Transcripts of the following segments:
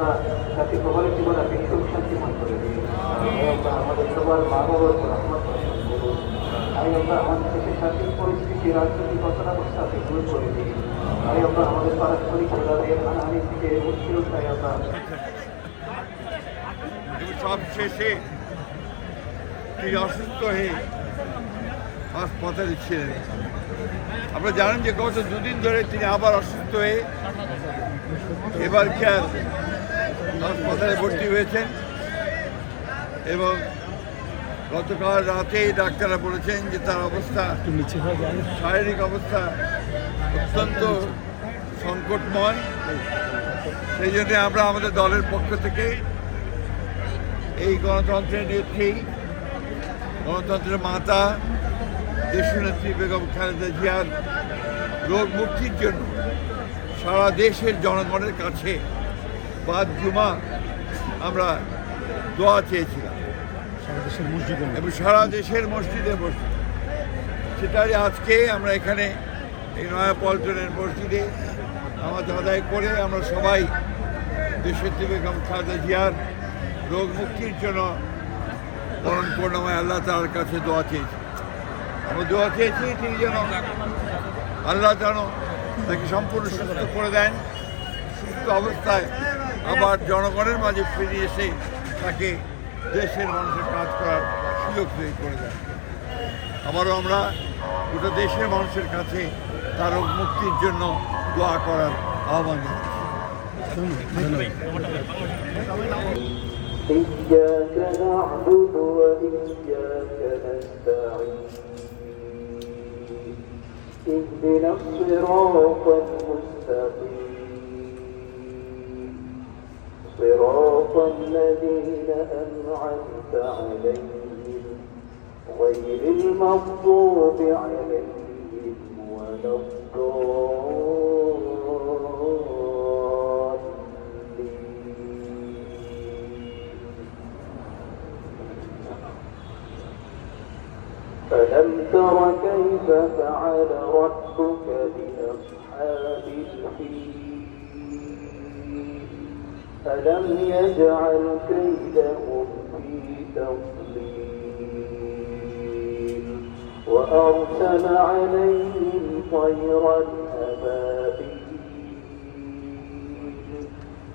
আল্লাহ তাকে প্রবাহের জীবন আপনি সুখ শান্তিমান করে দিন। আল্লাহ আমাদের সবার মা বাবার উপর রহমত বর্ষণ করুন। আল্লাহ আমাদের দেশের সার্বিক পরিস্থিতি রাজনৈতিক অচলাবস্থা আপনি দূর করে দিন। আল্লাহ আমাদের পারস্পরিক ভেদাভেদ হানাহানি থেকে মুক্তির উপায় আল্লাহ সব শেষে তিনি অসুস্থ হয়ে হাসপাতালে ছিলেন। আপনারা জানেন যে গত দুদিন ধরে তিনি আবার অসুস্থ হয়ে এবার কেয়ার হাসপাতালে ভর্তি হয়েছেন এবং গতকাল রাতেই ডাক্তাররা বলেছেন যে তার অবস্থা শারীরিক অবস্থা অত্যন্ত সংকটময়। সেই জন্য আমরা আমাদের দলের পক্ষ থেকে এই গণতন্ত্রের নেত্রী, গণতন্ত্রের মাতা দেশনেত্রী বেগম খালেদা জিয়ার রোগ মুক্তির জন্য সারা দেশের জনগণের কাছে বাদ জুমা আমরা দোয়া চেয়েছিলাম এবং সারা দেশের মসজিদে সেটাই আজকে আমরা এখানে এই নয়াপল্টনের মসজিদে নামাজ আদায় করে আমরা সবাই দেশনেত্রী বেগম খালেদা জিয়ার রোগ মুক্তির জন্য পরম করুণাময় আল্লাহ তাআলার কাছে দোয়া চেয়েছি। আমরা দোয়া চেয়েছি তিনি যেন আল্লাহ যেন তাকে সম্পূর্ণ সুস্থ করে দেন, সুস্থ অবস্থায় আবার জনগণের মাঝে ফিরে এসে তাকে দেশের মানুষের কাজ করার সুযোগ তৈরি করে দেন। আবারও আমরা গোটা দেশের মানুষের কাছে তার রোগ মুক্তির জন্য দোয়া করার আহ্বান জানাচ্ছি। إياك نعبد وإياك نستعين اهدنا الصراط المستقيم صراط الذين أنعمت عليهم غير المغضوب عليهم ولا ألم تر كيف فعل ربك بأصحاب الفيل ألم يجعل كيدهم في تضليل وأرسل عليهم طيرا أبابيل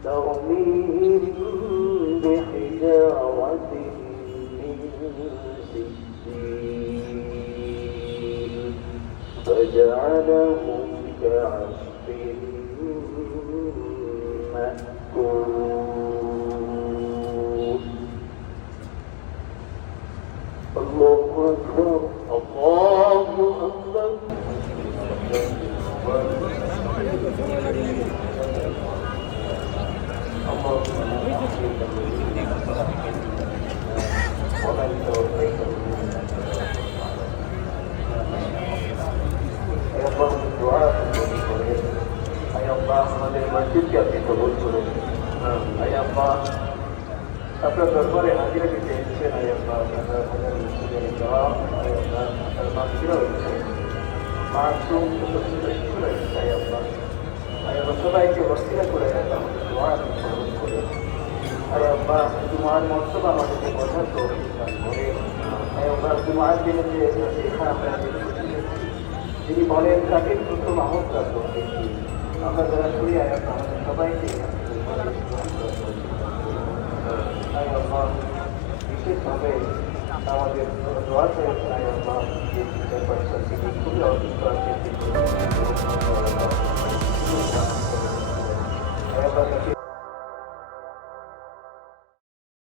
ترميهم بحجارة من سجيل فجعلهم كعصف مأكول. الله أكبر الله أكبر. আপনার দরবারে হাজিরা দিতে এসেছেন সবাইকে বস্তিরা করে তোমার মর্তবা আমাদেরকে বোঝার তো করে তোমার দিনে যে যিনি বলেন তাকে প্রথম আমন্ত্রণ করতে আমরা যারা শুনি আমাদের সবাইকে বিশেষভাবে আমাদের দোয়া চাই খুবই অসুস্থ আছে